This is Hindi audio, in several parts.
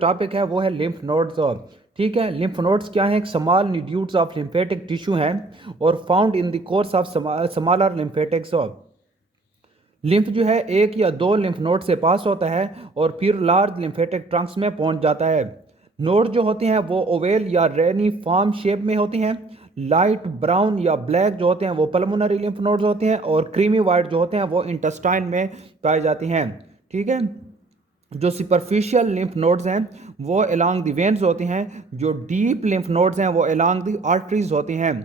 टॉपिक है वो है लिम्फ नोड्स। ठीक है, लिम्फ नोड्स क्या है? Small nodules of lymphatic tissue हैं और found in the course of smaller lymphatics. Lymph जो है एक या दो लिम्फ नोड से पास होता है और फिर लार्ज लिम्फेटिक ट्रंक्स में पहुंच जाता है। नोड जो होते हैं वो ओवेल या रेनी फॉर्म शेप में होती हैं। लाइट ब्राउन या ब्लैक जो होते हैं वो पल्मोनरी लिम्फ नोड्स होते हैं और क्रीमी वाइट जो होते हैं वो इंटेस्टाइन में पाए जाते हैं। ठीक है, जो सुपरफिशियल लिम्फ नोड्स हैं वो अलोंग द वेन्स होते हैं। जो डीप लिम्फ नोड्स हैं वो अलोंग द आर्टरीज होते हैं।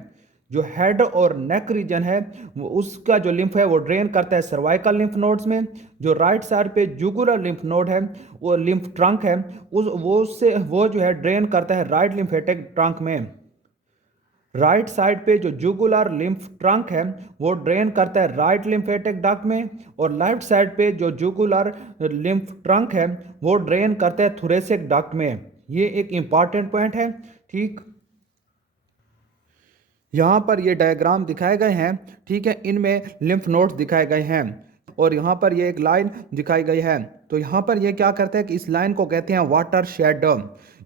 जो हेड और नेक रीजन है वो उसका जो लिम्फ है वो ड्रेन करता है सर्वाइकल लिम्फ नोड्स में। जो राइट साइड पे जुगुलर लिम्फ नोड है वो लिम्फ ट्रंक है वो जो है ड्रेन करता है राइट लिम्फेटिक ट्रंक में। राइट साइड पे जो जुगुलर लिम्फ ट्रंक है वो ड्रेन करता है राइट लिम्फेटिक डक्ट में। और लेफ्ट साइड पे जो जुगुलर लिम्फ ट्रंक है वो ड्रेन करता है थोरेसिक डक्ट में। ये एक इंपॉर्टेंट पॉइंट है। ठीक, यहाँ पर ये डायग्राम दिखाए गए हैं। ठीक है, इनमें लिम्फ नोड्स दिखाए गए हैं और यहाँ पर ये एक लाइन दिखाई गई है। तो यहाँ पर ये क्या करता है कि इस लाइन को कहते हैं वाटर शेड।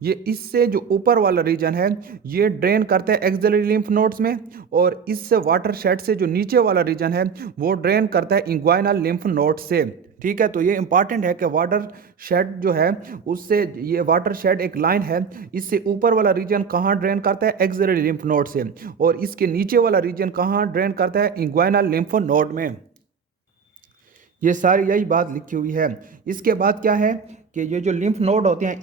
ये इससे जो ऊपर वाला रीजन है ये ड्रेन करता है एक्सिलरी लिम्फ नोड्स में और इससे वाटर शेड से जो नीचे वाला रीजन है वो ड्रेन करता है इंग्वाइनल लिम्फ नोड से। ठीक है, तो ये इंपॉर्टेंट है कि वाटर शेड जो है उससे ये वाटर शेड एक लाइन है, इससे ऊपर वाला रीजन कहाँ ड्रेन करता है? एक्सिलरी लिम्फ नोड से। और इसके नीचे वाला रीजन कहाँ ड्रेन करता है? इंग्वाइनल लिम्फ नोड में। ये सारी यही बात लिखी हुई है। इसके बाद क्या है कि ये जो लिम्फ नोड होते हैं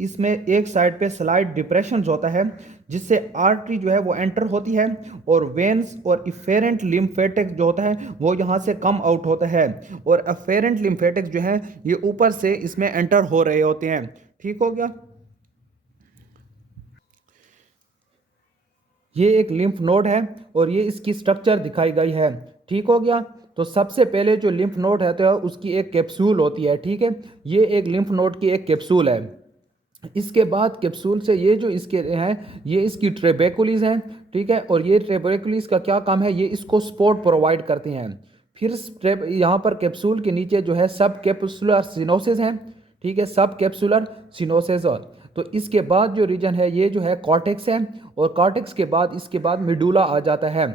इसमें एक साइड पे स्लाइड डिप्रेशन होता है जिससे आर्टरी जो है वो एंटर होती है और वेन्स और इफेरेंट लिम्फेटिक जो होता है वो यहाँ से कम आउट होता है और अफेरेंट लिम्फेटिक जो है ये ऊपर से इसमें एंटर हो रहे होते हैं। ठीक हो गया? ये एक लिम्फ नोड है और ये इसकी स्ट्रक्चर दिखाई गई है। ठीक हो गया? तो सबसे पहले जो लिम्फ नोड है तो उसकी एक कैप्सूल होती है। ठीक है, ये एक लिम्फ नोड की एक कैप्सूल है। इसके बाद कैप्सूल से ये जो इसके हैं ये इसकी ट्रेबेकुलिस हैं। ठीक है, और ये ट्रेबेकुलिस का क्या काम है? ये इसको सपोर्ट प्रोवाइड करते हैं। फिर यहाँ पर कैप्सूल के नीचे जो है सब कैप्सुलर सिनोसिस हैं। ठीक है, सब कैप्सुलर सिनोसिस। तो इसके बाद जो रीजन है ये जो है कॉर्टेक्स है और कॉर्टेक्स के बाद इसके बाद मिडुला आ जाता है।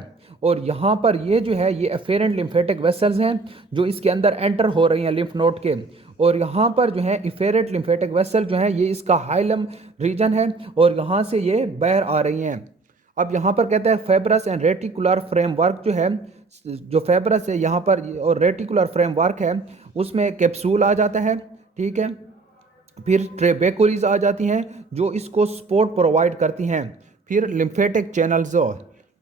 और यहाँ पर ये जो है ये एफेरेंट लिम्फेटिक वेसल्स हैं जो इसके अंदर एंटर हो रही हैं लिम्फ नोड के। और यहाँ पर जो है इफेरेंट लिम्फेटिक वेसल जो है ये इसका हाइलम रीजन है और यहाँ से ये बाहर आ रही हैं। अब यहाँ पर कहते हैं फेब्रस एंड रेटिकुलर फ्रेमवर्क जो है, जो फेब्रस है यहाँ पर और रेटिकुलर फ्रेमवर्क है उसमें कैप्सूल आ जाता है। ठीक है, फिर ट्रेबेकुलिस आ जाती हैं जो इसको सपोर्ट प्रोवाइड करती हैं। फिर लिम्फेटिक चैनल्स।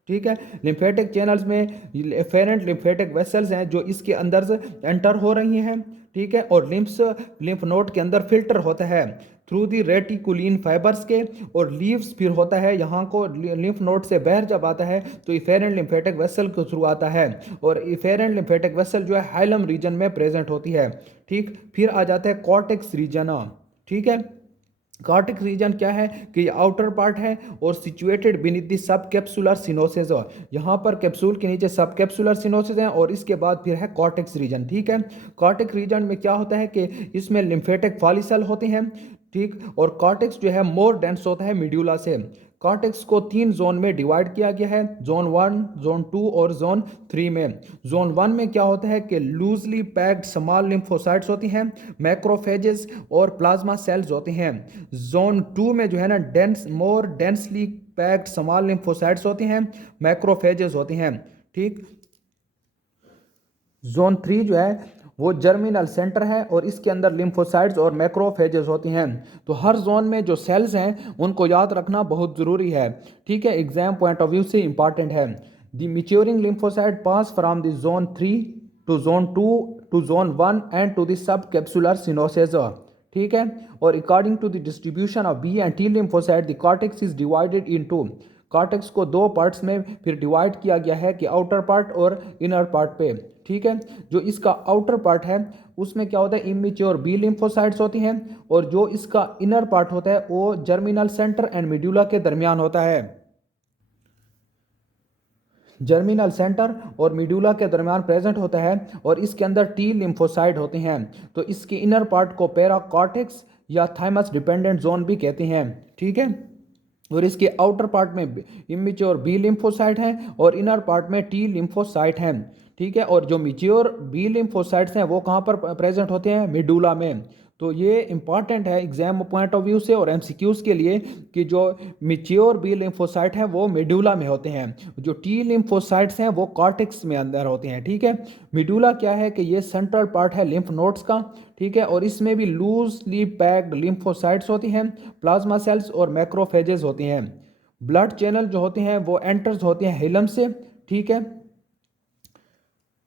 ठीक है, लिम्फेटिक चैनल्स में एफेरेंट लिम्फेटिक वेसल्स हैं जो इसके अंदर से एंटर हो रही हैं। ठीक है, और लिम्फ नोड के अंदर फिल्टर होता है थ्रू दी रेटिकुलिन फाइबर्स के और लीव्स फिर होता है यहाँ को लिम्फ नोड से बाहर जब आता है तो इफेरेंट लिम्फेटिक वेसल के थ्रू आता है और इफेरेंट लिम्फेटिक वेसल जो है हाइलम रीजन में प्रेजेंट होती है। ठीक, फिर आ जाता है कॉर्टेक्स रीजन। ठीक है, कॉर्टेक्स रीजन क्या है कि ये आउटर पार्ट है और situated beneath the subcapsular sinuses. यहाँ पर कैप्सूल के नीचे सब कैप्सुलर सिनोसिस हैं और इसके बाद फिर है कॉर्टेक्स रीजन। ठीक है, कॉर्टेक्स रीजन में क्या होता है कि इसमें लिम्फेटिक फॉलिकल होते हैं। ठीक, और कॉर्टेक्स जो है मोर डेंस होता है मिड्यूला से। कॉर्टेक्स को 3 जोन में डिवाइड किया गया है, जोन 1, जोन 2 और जोन 3 में। जोन 1 में क्या होता है कि लूजली पैक्ड स्मॉल लिम्फोसाइट्स होती हैं, मैक्रोफेजेस और प्लाज्मा सेल्स होते हैं। जोन 2 में जो है ना मोर डेंसली पैक्ड स्मॉल लिम्फोसाइट्स होती हैं, मैक्रोफेजेस होती हैं। ठीक, जोन 3 जो है वो जर्मिनल सेंटर है और इसके अंदर लिम्फोसाइट्स और मैक्रोफेजेस होती हैं। तो हर जोन में जो सेल्स हैं उनको याद रखना बहुत ज़रूरी है। ठीक है, एग्जाम पॉइंट ऑफ व्यू से इंपॉर्टेंट है। The maturing lymphocyte pass from the zone 3 to zone 2 to zone 1 and to the subcapsular sinuses. ठीक है, और according to the distribution of B and T lymphocyte the cortex is divided into. Cortex को 2 पार्ट्स में फिर डिवाइड किया गया है कि आउटर पार्ट और इनर पार्ट पे। ठीक है, जो इसका आउटर पार्ट है उसमें क्या होता है इमेच्योर बी लिम्फोसाइट्स होती हैं और जो इसका इनर पार्ट होता है वो जर्मिनल सेंटर एंड मिड्यूला के दरमियान होता है। जर्मिनल सेंटर और मिड्यूला के दरमियान प्रेजेंट होता है और इसके अंदर टी लिम्फोसाइट होते हैं। तो इसके इनर पार्ट को पैराकॉर्टेक्स या थाइमस डिपेंडेंट जोन भी कहते हैं, ठीक है। और इसके आउटर पार्ट में इमेच्योर बी लिम्फोसाइट हैं और इनर पार्ट में टी लिम्फोसाइट हैं, ठीक है। और जो मेच्योर बी लिम्फोसाइट्स हैं वो कहाँ पर प्रेजेंट होते हैं, मिडुला में। तो ये इंपॉर्टेंट है एग्जाम पॉइंट ऑफ व्यू से और एमसीक्यूज के लिए कि जो मेच्योर बी लिम्फोसाइट हैं वो मिडुला में होते हैं, जो टी लिम्फोसाइट्स हैं वो कॉर्टेक्स में अंदर होते हैं, ठीक है। मिडुला क्या है कि ये सेंट्रल पार्ट है लिम्फ नोड्स का, ठीक है। और इसमें भी लूजली पैक्ड लिम्फोसाइट्स होती हैं, प्लाज्मा सेल्स और मैक्रोफेजेस होती हैं। ब्लड चैनल जो होते हैं वो एंटर्स होते हैं हिलम से, ठीक है।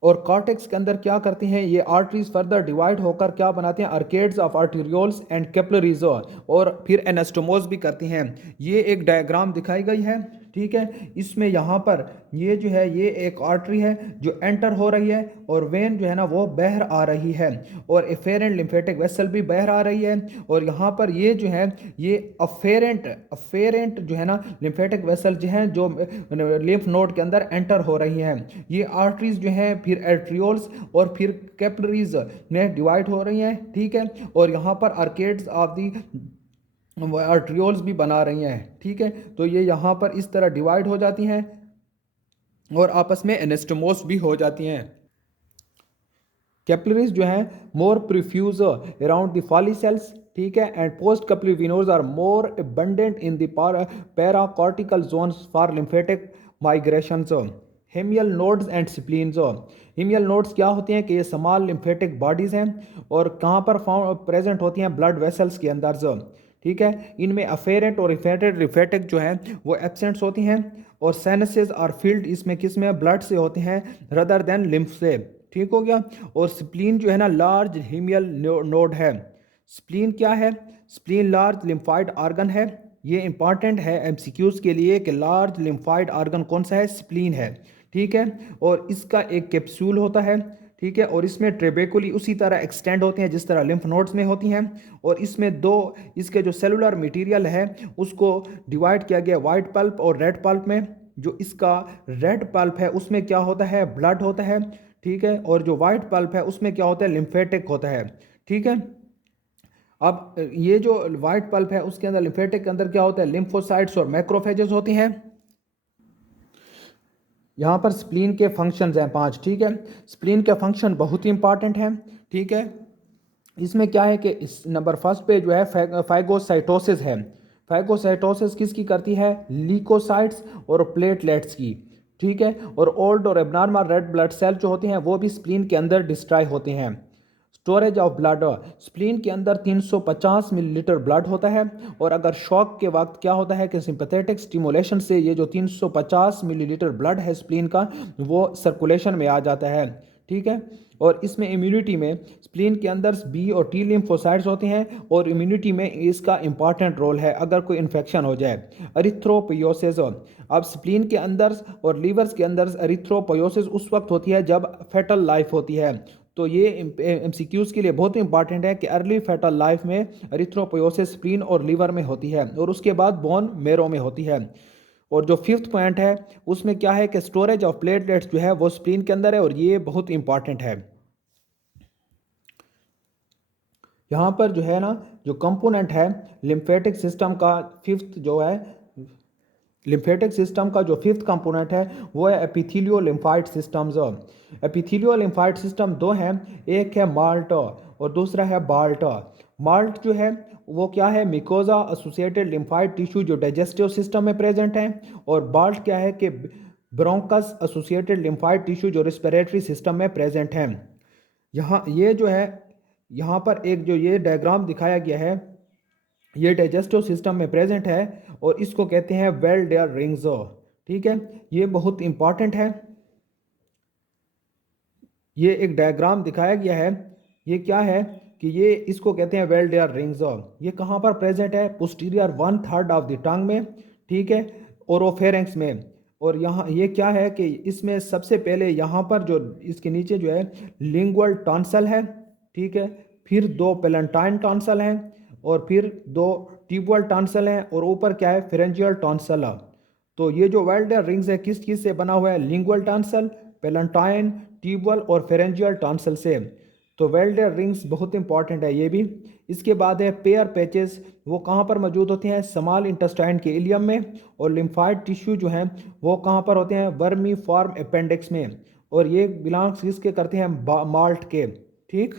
और कॉर्टेक्स के अंदर क्या करते हैं, ये आर्टरीज फर्दर डिवाइड होकर क्या बनाते हैं, arcades of arterioles and capillaries, और फिर एनास्टोमोस भी करती हैं। ये एक डायग्राम दिखाई गई है, ठीक है। इसमें यहाँ पर ये जो है ये एक आर्टरी है जो एंटर हो रही है और वेन जो है ना वो बाहर आ रही है और एफेरेंट लिम्फेटिक वेसल भी बाहर आ रही है। और यहाँ पर ये जो है ये अफेरेंट जो है ना लिम्फेटिक वेसल जो है जो लिम्फ नोड के अंदर एंटर हो रही हैं। ये आर्टरीज जो हैं फिर एट्रियोल्स और फिर कैपिलरीज में डिवाइड हो रही हैं, ठीक है। और यहाँ पर आर्केड्स ऑफ दी आर्ट्रियोल्स भी बना रही हैं, ठीक है। तो ये यहाँ पर इस तरह डिवाइड हो जाती हैं और आपस में एनास्टोमोस भी हो जाती हैं। कैपिलरीज जो हैं मोर प्रिफ्यूज अराउंड द फॉलीसेल्स, ठीक है। And post capillary venules are more abundant in the paracortical zones for lymphatic migrations. Haemal nodes and spleens, haemal nodes क्या होते हैं कि ये स्मॉल लिम्फेटिक बॉडीज हैं और कहाँ पर प्रेजेंट होती हैं, ब्लड वेसल्स के अंदर, ठीक है। इनमें अफेरेंट और रिफेटिक जो हैं वो एब्सेंट्स होती हैं और साइनसेस और फील्ड इसमें किस में, ब्लड से होते हैं रदर देन लिम्फ से, ठीक हो गया। और स्प्लीन जो है ना लार्ज हेमियल नोड है। स्प्लीन क्या है, स्प्लीन लार्ज लिम्फाइड आर्गन है। ये इंपॉर्टेंट है एमसीक्यूज के लिए कि लार्ज लिम्फाइड आर्गन कौन सा है, स्प्लीन है, ठीक है। और इसका एक कैप्सूल होता है, ठीक है। और इसमें ट्रेबेकुली उसी तरह एक्सटेंड होती हैं जिस तरह लिम्फ नोड्स में होती हैं। और इसमें दो इसके जो सेलुलर मटेरियल है उसको डिवाइड किया गया वाइट पल्प और रेड पल्प में। जो इसका रेड पल्प है उसमें क्या होता है, ब्लड होता है, ठीक है। और जो वाइट पल्प है उसमें क्या होता है, लिम्फेटिक होता है, ठीक है। अब ये जो वाइट पल्प है उसके अंदर लिम्फेटिक के अंदर क्या होता है, लिम्फोसाइट्स और मैक्रोफेजेस होती हैं। यहाँ पर स्प्लीन के फंक्शंस हैं 5, ठीक है। स्प्लीन के फंक्शन बहुत ही इंपॉर्टेंट हैं, ठीक है। इसमें क्या है कि इस नंबर फर्स्ट पे जो है फाइगोसाइटोसिस है। फाइगोसाइटोसिस किसकी करती है, लीकोसाइट्स और प्लेटलेट्स की, ठीक है। और ओल्ड और एबनॉर्मल रेड ब्लड सेल जो होते हैं वो भी स्प्लीन के अंदर डिस्ट्रॉय होते हैं। स्टोरेज ऑफ ब्लड, स्प्लीन के अंदर 350 मिलीलीटर ब्लड होता है और अगर शॉक के वक्त क्या होता है कि सिंपैथेटिक स्टिमुलेशन से ये जो 350 मिलीलीटर ब्लड है स्प्लीन का वो सर्कुलेशन में आ जाता है, ठीक है। और इसमें इम्यूनिटी में स्प्लीन के अंदर बी और टी लिम्फोसाइट्स होते हैं और इम्यूनिटी में इसका इंपॉर्टेंट रोल है अगर कोई इन्फेक्शन हो जाए। एरिथ्रोपोयोसिस, अब स्प्लीन के अंदर और लीवर्स के अंदर एरिथ्रोपोयोसिस उस वक्त होती है जब फेटल लाइफ होती है। तो ये एमसीक्यूज के लिए बहुत इंपॉर्टेंट है कि अर्ली फेटल लाइफ में एरिथ्रोपोयोसिस स्प्लीन और लीवर में होती है और उसके बाद बोन मेरो में होती है। और जो फिफ्थ पॉइंट है उसमें क्या है कि स्टोरेज ऑफ प्लेटलेट्स जो है वो स्प्लीन के अंदर है और ये बहुत इंपॉर्टेंट है। यहाँ पर जो है ना जो कंपोनेंट है लिम्फेटिक सिस्टम का फिफ्थ जो है, लिम्फेटिक सिस्टम का जो फिफ्थ कंपोनेंट है वो है एपिथेलियो लिम्फाइट सिस्टम्स। एपिथेलियो लिम्फाइट सिस्टम दो हैं, एक है माल्ट और दूसरा है बाल्ट। माल्ट जो है वो क्या है, मिकोजा एसोसिएटेड लिम्फाइट टिश्यू जो डाइजेस्टिव सिस्टम में प्रेजेंट है। और बाल्ट क्या है कि ब्रोंकस एसोसिएटेड लिम्फाइट टिश्यू जो रिस्पिरेटरी सिस्टम में प्रेजेंट है। यहाँ ये जो है यहाँ पर एक जो ये डायग्राम दिखाया गया है ये डाइजेस्टिव सिस्टम में प्रेजेंट है और इसको कहते हैं वेल डेयर रिंग्स, ठीक है। ये बहुत इंपॉर्टेंट है। ये एक डायग्राम दिखाया गया है, ये क्या है कि ये इसको कहते हैं वेल डेयर रिंग्स। ये कहाँ पर प्रेजेंट है, पोस्टीरियर 1/3 ऑफ द टंग में, ठीक है, ओरोफेरेंक्स में। और यहाँ ये क्या है कि इसमें सबसे पहले यहाँ पर जो इसके नीचे जो है लिंगुअल टॉन्सल है, ठीक है। फिर 2 पेलेंटाइन टॉन्सल हैं और फिर 2 ट्यूबुअल टॉन्सल हैं और ऊपर क्या है फेरेंजियल टॉन्सल। तो ये जो वेल डेयर रिंग्स है किस चीज़ से बना हुआ है, लिंगुअल टॉन्सल, पेलेंटाइन, ट्यूबुअल और फेरेंजियल टॉन्सल से। तो वेल्डेड रिंग्स बहुत इंपॉर्टेंट है ये भी। इसके बाद है पेयर पैचेस, वो कहाँ पर मौजूद होते हैं, स्मॉल इंटेस्टाइन के इलियम में। और लिम्फाइड टिश्यू जो हैं वो कहाँ पर होते हैं, वर्मी फॉर्म अपेंडिक्स में। और ये बिलोंग्स किसके करते हैं, माल्ट के। ठीक,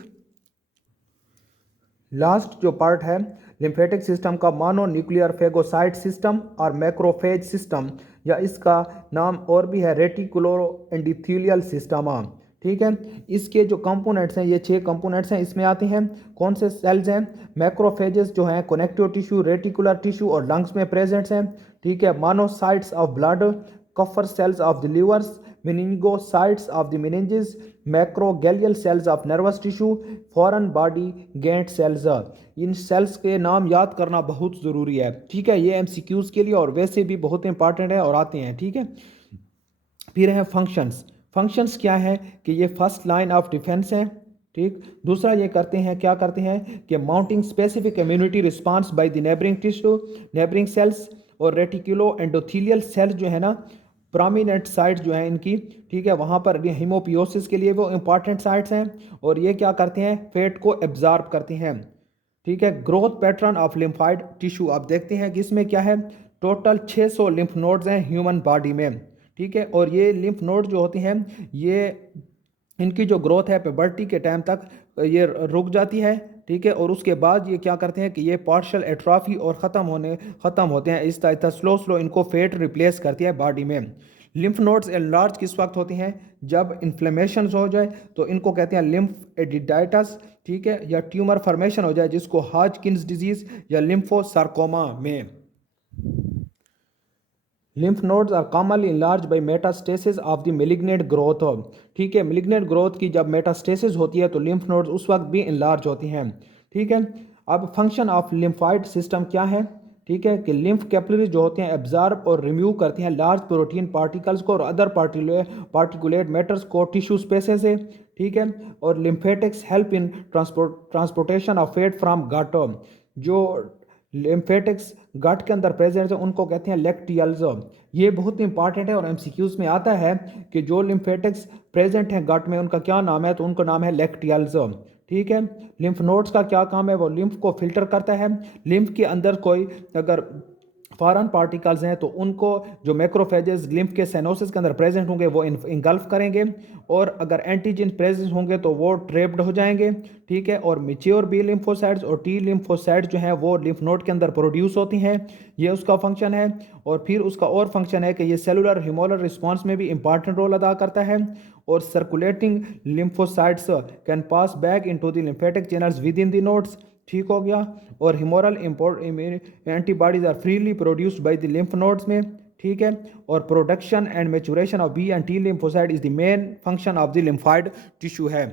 लास्ट जो पार्ट है लिम्फेटिक सिस्टम का, मानो न्यूक्लियर फेगोसाइट सिस्टम और मैक्रोफेज सिस्टम, या इसका नाम और भी है रेटिकुलो एंडोथेलियल सिस्टम। ठीक है, इसके जो कंपोनेंट्स हैं, ये 6 कंपोनेंट्स हैं, इसमें आते हैं कौन से सेल्स हैं, मैक्रोफेजेस जो हैं कनेक्टिव टिश्यू, रेटिकुलर टिश्यू और लंग्स में प्रेजेंट्स हैं। ठीक है, monocytes of blood, Kupffer cells of the livers, meningocytes of the meninges, macroglial cells of nervous tissue, foreign body giant cells. इन सेल्स के नाम याद करना बहुत ज़रूरी है। ठीक है, ये एमसीक्यूज़ के लिए और वैसे भी बहुत इंपॉर्टेंट है और आते हैं। ठीक है, फिर है फंक्शंस। फंक्शंस क्या है कि ये फर्स्ट लाइन ऑफ डिफेंस है। ठीक, दूसरा ये करते हैं, क्या करते हैं कि mounting specific immunity response by the neighbouring tissue, neighbouring cells. और रेटिकुलो एंडोथेलियल सेल्स जो है ना, प्रोमिनेंट साइट्स जो हैं इनकी, ठीक है, वहाँ पर हीमोपियोसिस के लिए वो इंपॉर्टेंट साइट्स हैं। और ये क्या करते हैं, फैट को एब्जॉर्ब करते हैं। ठीक है, growth pattern of lymphoid tissue आप देखते हैं कि इसमें क्या है, टोटल 600 लिम्फ नोड्स हैं ह्यूमन बॉडी में। ठीक है, और ये लिम्फ नोड जो होती हैं, ये इनकी जो ग्रोथ है प्यूबर्टी के टाइम तक ये रुक जाती है। ठीक है, और उसके बाद ये क्या करते हैं कि ये पार्शियल एट्रॉफी और ख़त्म होते हैं, इस तरह स्लो इनको फेट रिप्लेस करती है बॉडी में। लिम्फ नोड्स एनलार्ज किस वक्त होती हैं, जब इन्फ्लेमेशन हो जाए, तो इनको कहते हैं लिम्फ एडिडाइटस। ठीक है, या ट्यूमर फॉर्मेशन हो जाए जिसको हॉजकिंस डिजीज या लिम्फोसार्कोमा में। Lymph nodes are commonly enlarge by metastasis of the malignant growth. ठीक है, मेलिग्नेंट ग्रोथ की जब मेटास्टेसिस होती है तो लिम्फ नोड्स उस वक्त भी इनलार्ज होती हैं। ठीक है, अब फंक्शन ऑफ लिम्फाइड सिस्टम क्या है। ठीक है, कि लिम्फ कैपिलरीज जो होते हैं एब्जॉर्ब और रिमूव करती हैं लार्ज प्रोटीन पार्टिकल्स को और अदर पार्टिकुलेट मैटर्स को टिश्यू स्पेसेस से। ठीक है, और lymphatics help in transportation of fat from gut. जो लिम्फेटिक्स गट के अंदर प्रेजेंट है उनको कहते हैं लैक्टियल्स। ये बहुत इंपॉर्टेंट है और एमसीक्यूज में आता है कि जो लिम्फेटिक्स प्रेजेंट हैं गट में उनका क्या नाम है, तो उनका नाम है लैक्टियल्स। ठीक है, लिम्फ नोड्स का क्या काम है, वो लिम्फ को फिल्टर करता है। लिम्फ के अंदर कोई अगर फॉरेन पार्टिकल्स हैं तो उनको जो मैक्रोफेजेस लिम्फ के सेनोसिस के अंदर प्रेजेंट होंगे वो इंगल्फ करेंगे, और अगर एंटीजन प्रेजेंट होंगे तो वो ट्रेप्ड हो जाएंगे। ठीक है, और मेच्योर बी लिम्फोसाइट्स और टी लिम्फोसाइट्स जो हैं वो लिम्फ नोड के अंदर प्रोड्यूस होती हैं, ये उसका फंक्शन है। और फिर उसका और फंक्शन है कि ये सेलुलर हीमोलर रिस्पॉन्स में भी इंपॉर्टेंट रोल अदा करता है। और circulating lymphocytes can pass back into the lymphatic channels within the nodes. ठीक हो गया, और humoral antibodies are freely produced by the lymph nodes में। ठीक है, और production and maturation of B and T lymphocyte is the main function of the lymphoid tissue है।